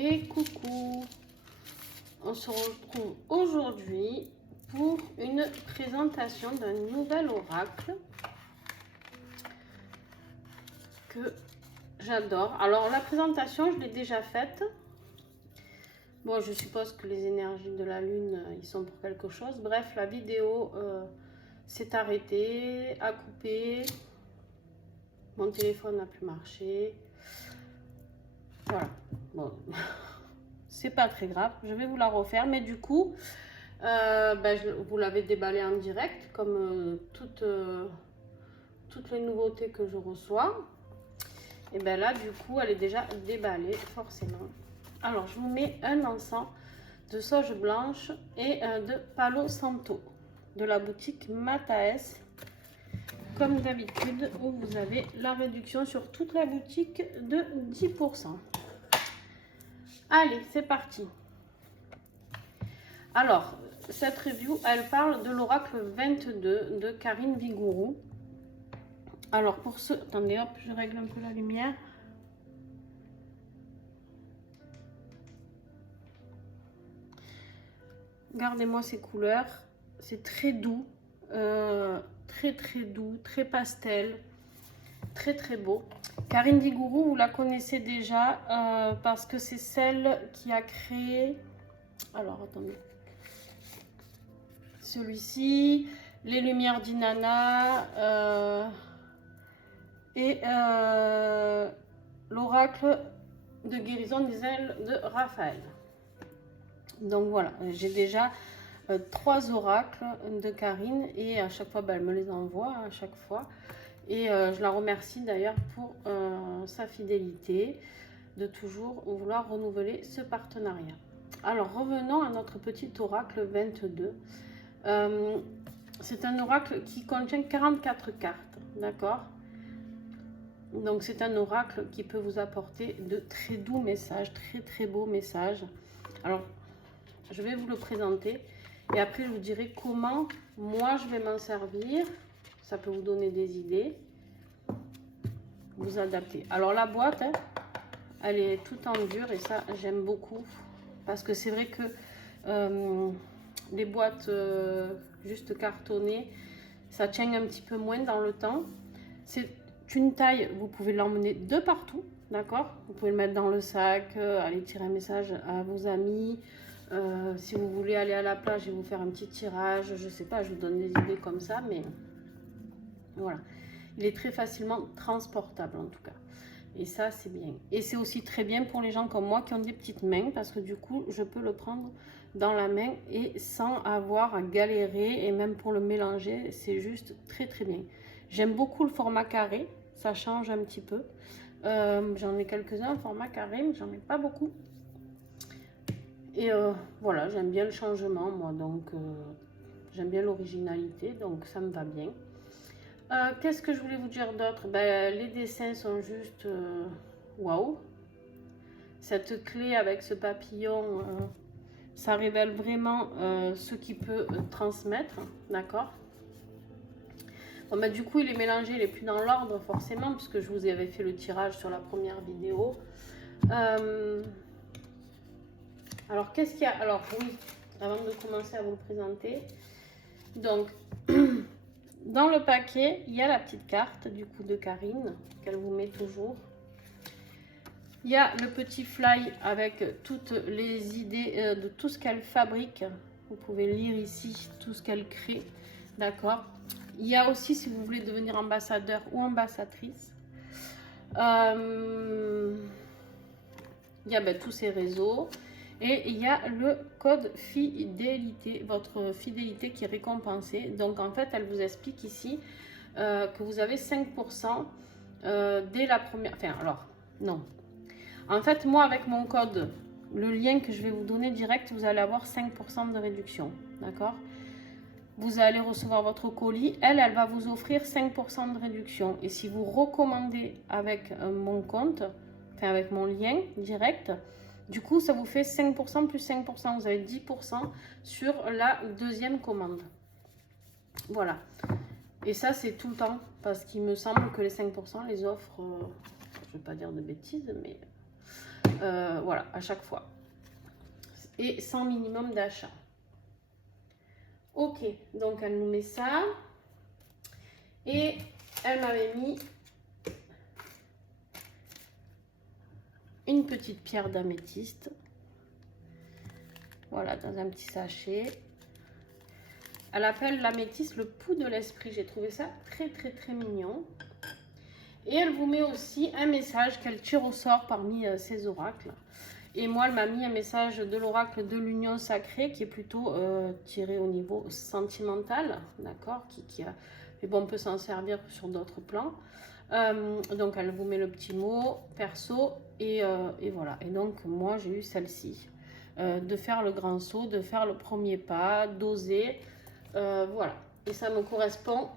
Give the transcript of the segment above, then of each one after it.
et coucou. On se retrouve aujourd'hui pour une présentation d'un nouvel oracle que j'adore. Alors la présentation, je l'ai déjà faite. Bon, je suppose que les énergies de la lune, ils sont pour quelque chose. Bref, la vidéo s'est arrêtée, a coupé. Mon téléphone n'a plus marché. Voilà. Bon, c'est pas très grave. Je vais vous la refaire. Mais du coup, vous l'avez déballée en direct, comme toutes les nouveautés que je reçois. Et bien là, du coup, elle est déjà déballée, forcément. Alors, je vous mets un encens de sauge blanche et de Palo Santo de la boutique Mataes. Comme d'habitude, où vous avez la réduction sur toute la boutique de 10%. Allez, c'est parti. Alors, cette review, elle parle de l'oracle 22 de Karine Vigourou. Alors, pour ceux... Attendez, hop, je règle un peu la lumière. Regardez-moi ces couleurs. C'est très doux. Très doux, très pastel. Très beau. Karine Vigourou, vous la connaissez déjà parce que c'est celle qui a créé... Alors, attendez. Celui-ci, Les Lumières d'Inanna et l'oracle de guérison des ailes de Raphaël. Donc voilà, j'ai déjà 3 oracles de Karine et à chaque fois, elle me les envoie à chaque fois. Et je la remercie d'ailleurs pour sa fidélité de toujours vouloir renouveler ce partenariat. Alors revenons à notre petit oracle 22. C'est un oracle qui contient 44 cartes, d'accord? Donc c'est un oracle qui peut vous apporter de très doux messages, très beaux messages. Alors je vais vous le présenter et après je vous dirai comment moi je vais m'en servir. Ça peut vous donner des idées, vous adapter. Alors la boîte, hein, elle est toute en dur et ça j'aime beaucoup parce que c'est vrai que les boîtes juste cartonnées, ça tient un petit peu moins dans le temps. C'est une taille, vous pouvez l'emmener de partout, d'accord? Vous pouvez le mettre dans le sac, aller tirer un message à vos amis. Si vous voulez aller à la plage et vous faire un petit tirage, je sais pas, je vous donne des idées comme ça, mais voilà. Il est très facilement transportable en tout cas. Et ça, c'est bien. Et c'est aussi très bien pour les gens comme moi qui ont des petites mains parce que du coup, je peux le prendre dans la main et sans avoir à galérer. Et même pour le mélanger, c'est juste très bien. J'aime beaucoup le format carré. Ça change un petit peu. J'en ai quelques-uns en format carré, mais j'en ai pas beaucoup. Et voilà, j'aime bien le changement, moi. Donc, j'aime bien l'originalité. Donc, ça me va bien. Qu'est-ce que je voulais vous dire d'autre? Les dessins sont juste waouh. Cette clé avec ce papillon, ça révèle vraiment ce qu'il peut transmettre, d'accord? Bon, du coup, il est mélangé, il n'est plus dans l'ordre forcément, puisque je vous avais fait le tirage sur la première vidéo. Alors, qu'est-ce qu'il y a? Alors, oui, avant de commencer à vous le présenter, donc... Dans le paquet, il y a la petite carte du coup de Karine qu'elle vous met toujours. Il y a le petit fly avec toutes les idées de tout ce qu'elle fabrique. Vous pouvez lire ici tout ce qu'elle crée. D'accord. Il y a aussi, si vous voulez devenir ambassadeur ou ambassadrice, il y a tous ces réseaux. Et il y a le code fidélité, votre fidélité qui est récompensée. Donc en fait, elle vous explique ici que vous avez 5% dès la première... Enfin, alors, non. En fait, moi, avec mon code, le lien que je vais vous donner direct, vous allez avoir 5% de réduction. D'accord? Vous allez recevoir votre colis. Elle va vous offrir 5% de réduction. Et si vous recommandez avec mon compte, enfin avec mon lien direct... Du coup, ça vous fait 5% plus 5%. Vous avez 10% sur la deuxième commande. Voilà. Et ça, c'est tout le temps. Parce qu'il me semble que les 5%, les offres, je ne vais pas dire de bêtises, mais Voilà, à chaque fois. Et sans minimum d'achat. Ok, donc elle nous met ça. Et elle m'avait mis une petite pierre d'améthyste. Voilà, dans un petit sachet. Elle appelle l'améthyste le pouls de l'esprit. J'ai trouvé ça très très très mignon. Et elle vous met aussi un message qu'elle tire au sort parmi ses oracles. Et moi, elle m'a mis un message de l'oracle de l'union sacrée qui est plutôt tiré au niveau sentimental, d'accord, mais bon, on peut s'en servir sur d'autres plans. Donc, elle vous met le petit mot perso et voilà. Et donc, moi, j'ai eu celle-ci. De faire le grand saut, de faire le premier pas, d'oser. Voilà. Et ça me correspond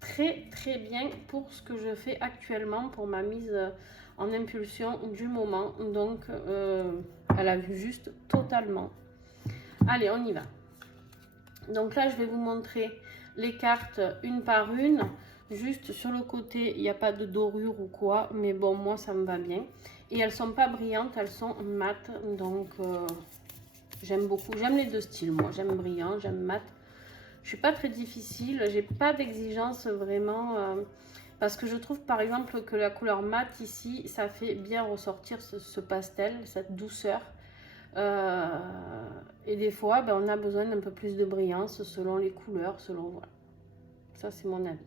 très très bien pour ce que je fais actuellement, pour ma mise en impulsion du moment. Donc elle a vu juste totalement. Allez, on y va. Donc là je vais vous montrer les cartes une par une. Juste sur le côté il n'y a pas de dorure ou quoi, mais bon, moi ça me va bien. Et elles sont pas brillantes, elles sont mates. Donc j'aime beaucoup, j'aime les deux styles. Moi j'aime brillant, j'aime mat. Je suis pas très difficile, j'ai pas d'exigence vraiment, parce que je trouve par exemple que la couleur mat ici, ça fait bien ressortir ce pastel, cette douceur. Et des fois, ben, on a besoin d'un peu plus de brillance selon les couleurs, selon, voilà. Ça, c'est mon avis.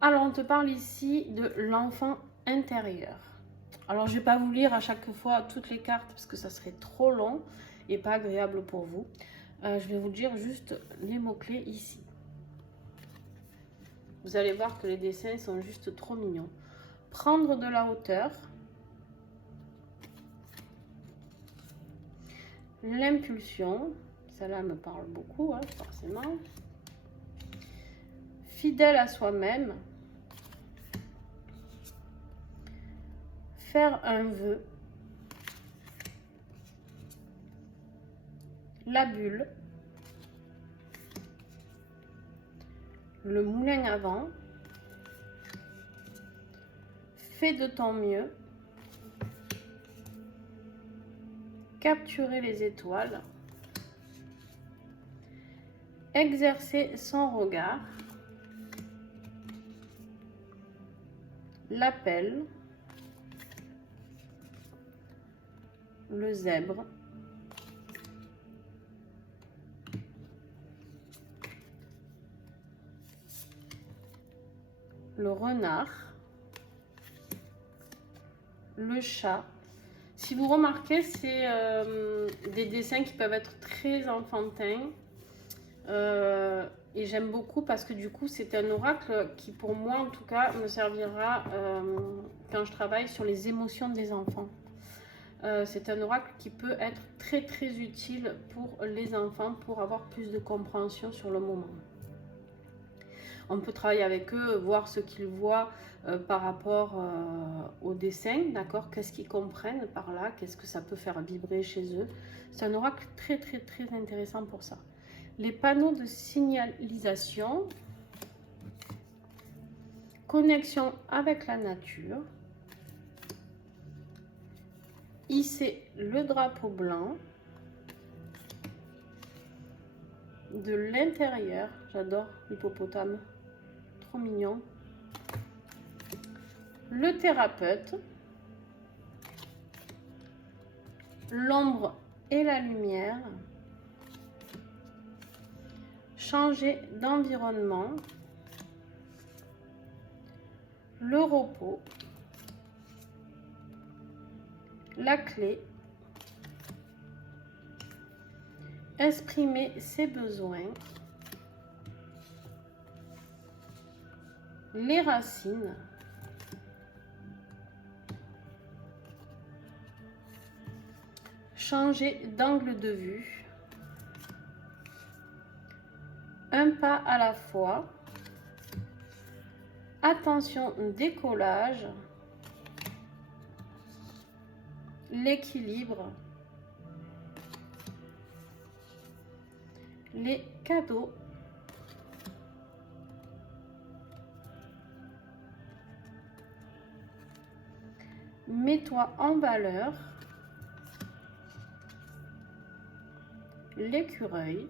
Alors, on te parle ici de l'enfant intérieur. Alors, je vais pas vous lire à chaque fois toutes les cartes parce que ça serait trop long et pas agréable pour vous. Je vais vous dire juste les mots-clés ici. Vous allez voir que les dessins sont juste trop mignons. Prendre de la hauteur. L'impulsion. Celle-là me parle beaucoup, hein, forcément. Fidèle à soi-même. Faire un vœu. La bulle. Le moulin à vent. Fais de ton mieux. Capturer les étoiles. Exercer son regard. L'appel. Le zèbre. Le renard, le chat. Si vous remarquez, c'est des dessins qui peuvent être très enfantins. Et j'aime beaucoup parce que du coup, c'est un oracle qui, pour moi en tout cas, me servira quand je travaille sur les émotions des enfants. C'est un oracle qui peut être très très utile pour les enfants pour avoir plus de compréhension sur le moment. On peut travailler avec eux, voir ce qu'ils voient par rapport au dessin, d'accord? Qu'est-ce qu'ils comprennent par là? Qu'est-ce que ça peut faire vibrer chez eux? C'est un oracle très, très, très intéressant pour ça. Les panneaux de signalisation. Connexion avec la nature. Hisser le drapeau blanc. De l'intérieur, j'adore l'hippopotame. Trop mignon. Le thérapeute, l'ombre et la lumière, changer d'environnement, le repos, la clé, exprimer ses besoins, les racines, changer d'angle de vue, un pas à la fois, attention décollage, l'équilibre, les cadeaux, mets-toi en valeur, l'écureuil,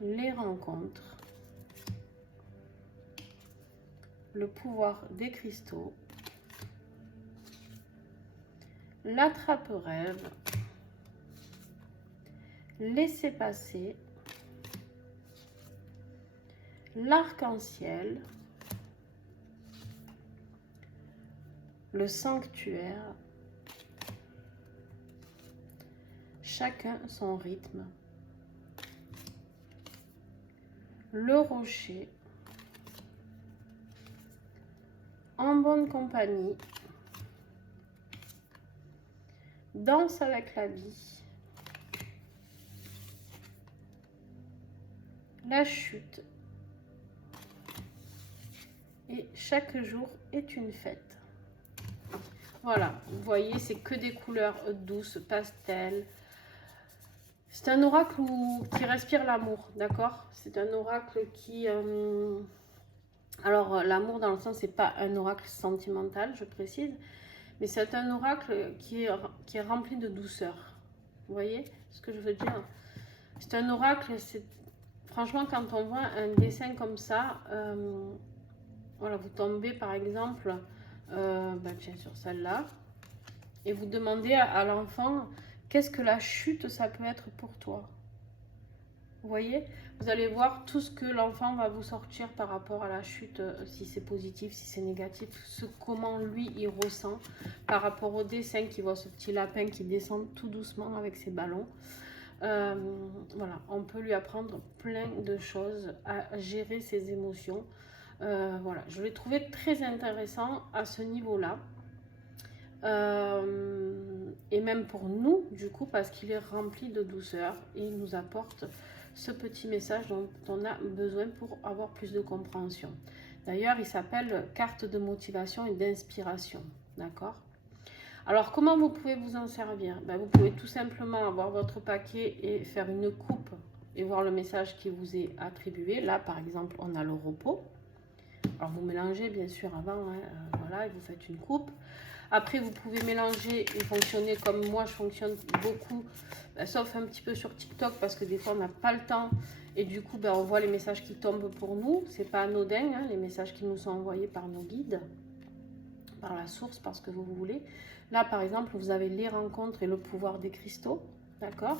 les rencontres, le pouvoir des cristaux, l'attrape-rêve, laisser passer, l'arc-en-ciel, le sanctuaire, chacun son rythme, le rocher, en bonne compagnie, danse avec la vie, la chute, et chaque jour est une fête. Voilà, vous voyez, c'est que des couleurs douces, pastel. C'est un oracle qui respire l'amour, d'accord? C'est un oracle qui... alors, l'amour dans le sens, c'est pas un oracle sentimental, je précise, mais c'est un oracle qui est rempli de douceur. Vous voyez ce que je veux dire? C'est un oracle, c'est... Franchement, quand on voit un dessin comme ça, voilà, vous tombez par exemple, tiens, sur celle-là, et vous demandez à l'enfant, qu'est-ce que la chute, ça peut être pour toi? Vous voyez? Vous allez voir tout ce que l'enfant va vous sortir par rapport à la chute, si c'est positif, si c'est négatif, comment lui, il ressent par rapport au dessin qui voit ce petit lapin qui descend tout doucement avec ses ballons. Voilà, on peut lui apprendre plein de choses à gérer ses émotions. Voilà, je l'ai trouvé très intéressant à ce niveau-là. Et même pour nous, du coup, parce qu'il est rempli de douceur et il nous apporte ce petit message dont on a besoin pour avoir plus de compréhension. D'ailleurs, il s'appelle carte de motivation et d'inspiration. D'accord? Alors, comment vous pouvez vous en servir? Vous pouvez tout simplement avoir votre paquet et faire une coupe et voir le message qui vous est attribué. Là, par exemple, on a le repos. Alors, vous mélangez bien sûr avant, hein, voilà, et vous faites une coupe. Après, vous pouvez mélanger et fonctionner comme moi, je fonctionne beaucoup, sauf un petit peu sur TikTok, parce que des fois, on n'a pas le temps. Et du coup, on voit les messages qui tombent pour nous. C'est pas anodin, hein, les messages qui nous sont envoyés par nos guides, par la source, parce que vous voulez. Là, par exemple, vous avez les rencontres et le pouvoir des cristaux. D'accord?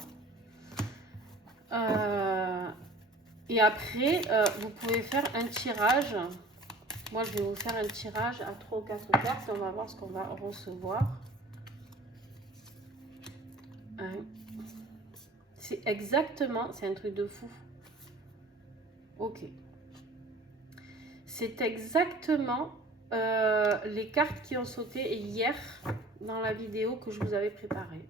Et après, vous pouvez faire un tirage. Moi, je vais vous faire un tirage à 3 ou 4 cartes. On va voir ce qu'on va recevoir. C'est exactement... C'est un truc de fou. Ok. C'est exactement les cartes qui ont sauté hier dans la vidéo que je vous avais préparée.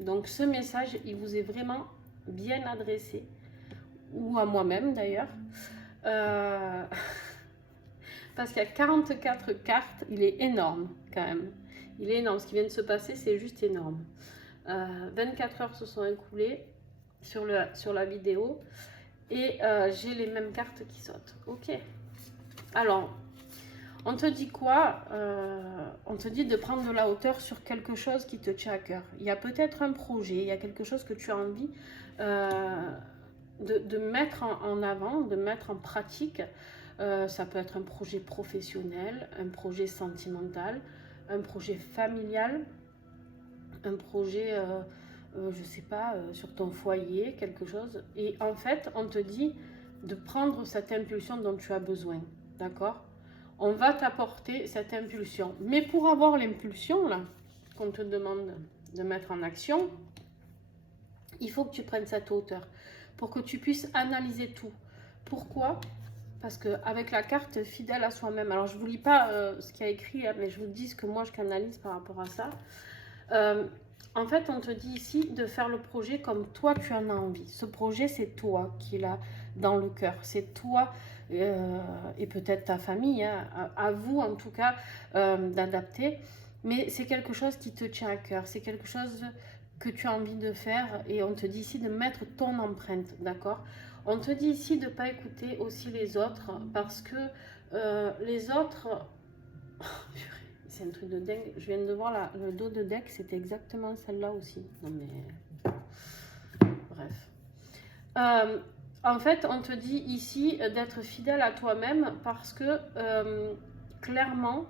Donc, ce message, il vous est vraiment bien adressé. Ou à moi-même, d'ailleurs. Parce qu'il y a 44 cartes, il est énorme quand même. Il est énorme, ce qui vient de se passer, c'est juste énorme. 24 heures se sont écoulées sur la vidéo et j'ai les mêmes cartes qui sautent. Ok. Alors, on te dit quoi? On te dit de prendre de la hauteur sur quelque chose qui te tient à cœur. Il y a peut-être un projet, il y a quelque chose que tu as envie de mettre en avant, de mettre en pratique. Ça peut être un projet professionnel, un projet sentimental, un projet familial, un projet, je sais pas, sur ton foyer, quelque chose. Et en fait, on te dit de prendre cette impulsion dont tu as besoin, d'accord? On va t'apporter cette impulsion. Mais pour avoir l'impulsion, là, qu'on te demande de mettre en action, il faut que tu prennes cette hauteur pour que tu puisses analyser tout. Pourquoi ? Parce qu'avec la carte fidèle à soi-même, alors je ne vous lis pas ce qu'il y a écrit, hein, mais je vous dis ce que moi je canalise par rapport à ça. En fait, on te dit ici de faire le projet comme toi tu en as envie. Ce projet, c'est toi qui l'as dans le cœur. C'est toi et peut-être ta famille, hein, à vous en tout cas, d'adapter. Mais c'est quelque chose qui te tient à cœur. C'est quelque chose que tu as envie de faire et on te dit ici de mettre ton empreinte, d'accord ? On te dit ici de ne pas écouter aussi les autres parce que les autres, c'est un truc de dingue. Je viens de voir le dos de deck, c'était exactement celle-là aussi. Non mais... Bref. En fait, on te dit ici d'être fidèle à toi-même parce que clairement,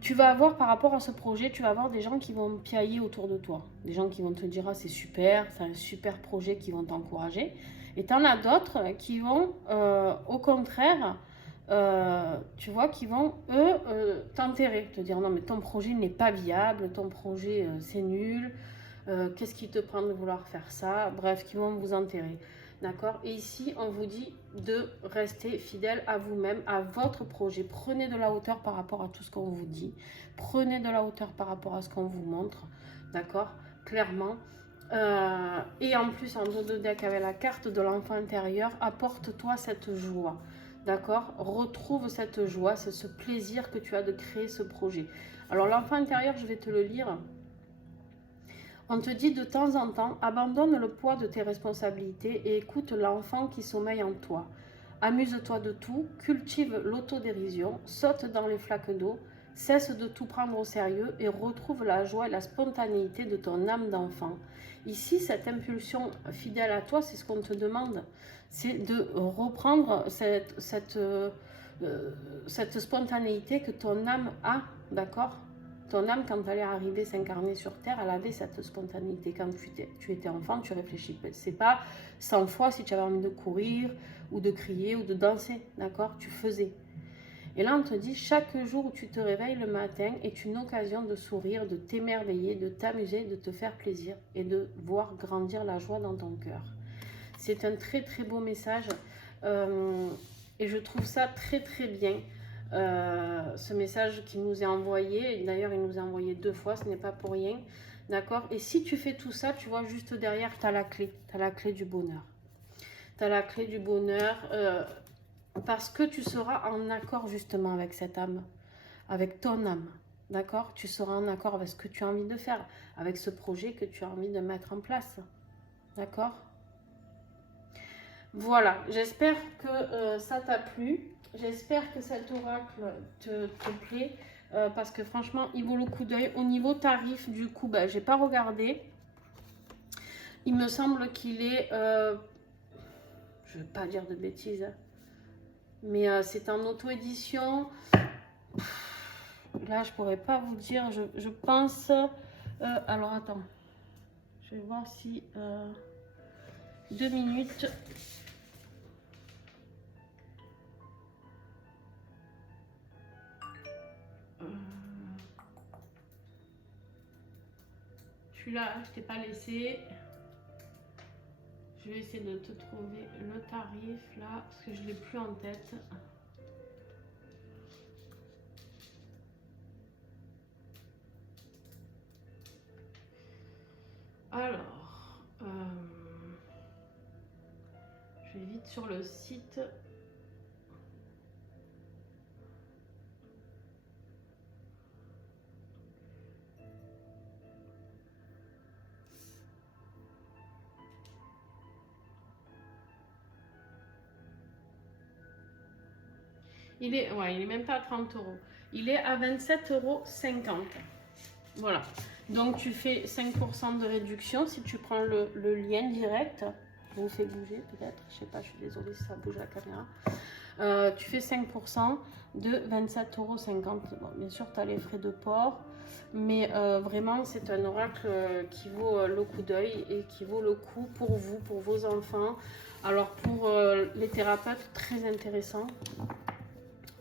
tu vas avoir par rapport à ce projet, tu vas avoir des gens qui vont piailler autour de toi. Des gens qui vont te dire, ah, c'est super, c'est un super projet, qui vont t'encourager. Et tu en as d'autres qui vont, au contraire, tu vois, qui vont, eux, t'enterrer. Te dire, non, mais ton projet n'est pas viable, ton projet, c'est nul. Qu'est-ce qui te prend de vouloir faire ça? Bref, qui vont vous enterrer. D'accord? Et ici, on vous dit de rester fidèle à vous-même, à votre projet. Prenez de la hauteur par rapport à tout ce qu'on vous dit. Prenez de la hauteur par rapport à ce qu'on vous montre. D'accord? Clairement. Et en plus, en dos de deck avec la carte de l'enfant intérieur, apporte-toi cette joie. D'accord? Retrouve cette joie, c'est ce plaisir que tu as de créer ce projet. Alors, l'enfant intérieur, je vais te le lire. On te dit de temps en temps, abandonne le poids de tes responsabilités et écoute l'enfant qui sommeille en toi. Amuse-toi de tout, cultive l'autodérision, saute dans les flaques d'eau, cesse de tout prendre au sérieux et retrouve la joie et la spontanéité de ton âme d'enfant. Ici, cette impulsion fidèle à toi, c'est ce qu'on te demande. C'est de reprendre cette spontanéité que ton âme a, d'accord ? Ton âme, quand elle est arrivée s'incarner sur Terre, elle avait cette spontanéité. Quand tu étais enfant, tu réfléchis. C'est pas 100 fois si tu avais envie de courir, ou de crier, ou de danser, d'accord? Tu faisais. Et là, on te dit, chaque jour où tu te réveilles le matin est une occasion de sourire, de t'émerveiller, de t'amuser, de te faire plaisir et de voir grandir la joie dans ton cœur. C'est un très très beau message et je trouve ça très très bien. Ce message qui nous est envoyé, d'ailleurs il nous est envoyé 2 fois, ce n'est pas pour rien, d'accord? Et si tu fais tout ça, tu vois, juste derrière, tu as la clé du bonheur. Tu as la clé du bonheur parce que tu seras en accord justement avec cette âme, avec ton âme, d'accord? Tu seras en accord avec ce que tu as envie de faire, avec ce projet que tu as envie de mettre en place, d'accord? Voilà, j'espère que ça t'a plu. J'espère que cet oracle te plaît parce que franchement, il vaut le coup d'œil. Au niveau tarif, du coup, ben, j'ai pas regardé. Il me semble qu'il est, je ne vais pas dire de bêtises, mais c'est en auto-édition. Là, je pourrais pas vous dire. Je pense. Alors attends, je vais voir si 2 minutes. Celui-là, je t'ai pas laissé. Je vais essayer de te trouver le tarif là, parce que je ne l'ai plus en tête. Alors, je vais vite sur le site. Il est même pas à 30 euros. Il est à 27,50 €. Voilà. Donc tu fais 5% de réduction si tu prends le lien direct. Je vous fais bouger peut-être. Je sais pas, je suis désolée si ça bouge la caméra. Tu fais 5% de 27,50 €. Bon, bien sûr, tu as les frais de port. Mais vraiment, c'est un oracle qui vaut le coup d'œil et qui vaut le coup pour vous, pour vos enfants. Alors pour les thérapeutes, très intéressant.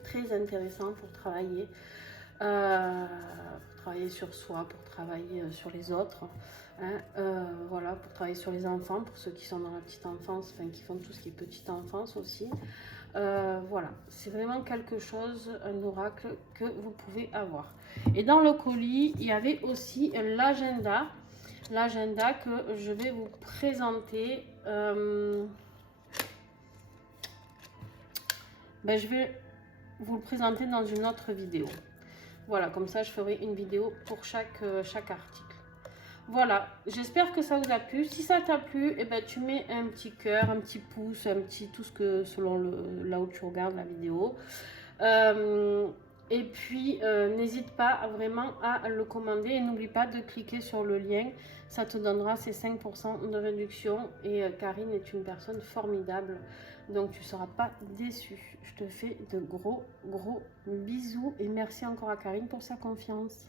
Très intéressant pour travailler sur soi, pour travailler sur les autres, hein, voilà, pour travailler sur les enfants, pour ceux qui sont dans la petite enfance, enfin qui font tout ce qui est petite enfance aussi. Voilà, c'est vraiment quelque chose, un oracle que vous pouvez avoir. Et dans le colis, il y avait aussi l'agenda que je vais vous présenter. Je vais vous le présenter dans une autre vidéo. Voilà, comme ça je ferai une vidéo pour chaque article. Voilà, j'espère que ça vous a plu. Si ça t'a plu, eh ben, tu mets un petit cœur, un petit pouce, un petit tout ce que selon là où tu regardes la vidéo. Et puis, n'hésite pas vraiment à le commander et n'oublie pas de cliquer sur le lien. Ça te donnera ces 5% de réduction. Et Karine est une personne formidable. Donc, tu ne seras pas déçu. Je te fais de gros bisous. Et merci encore à Karine pour sa confiance.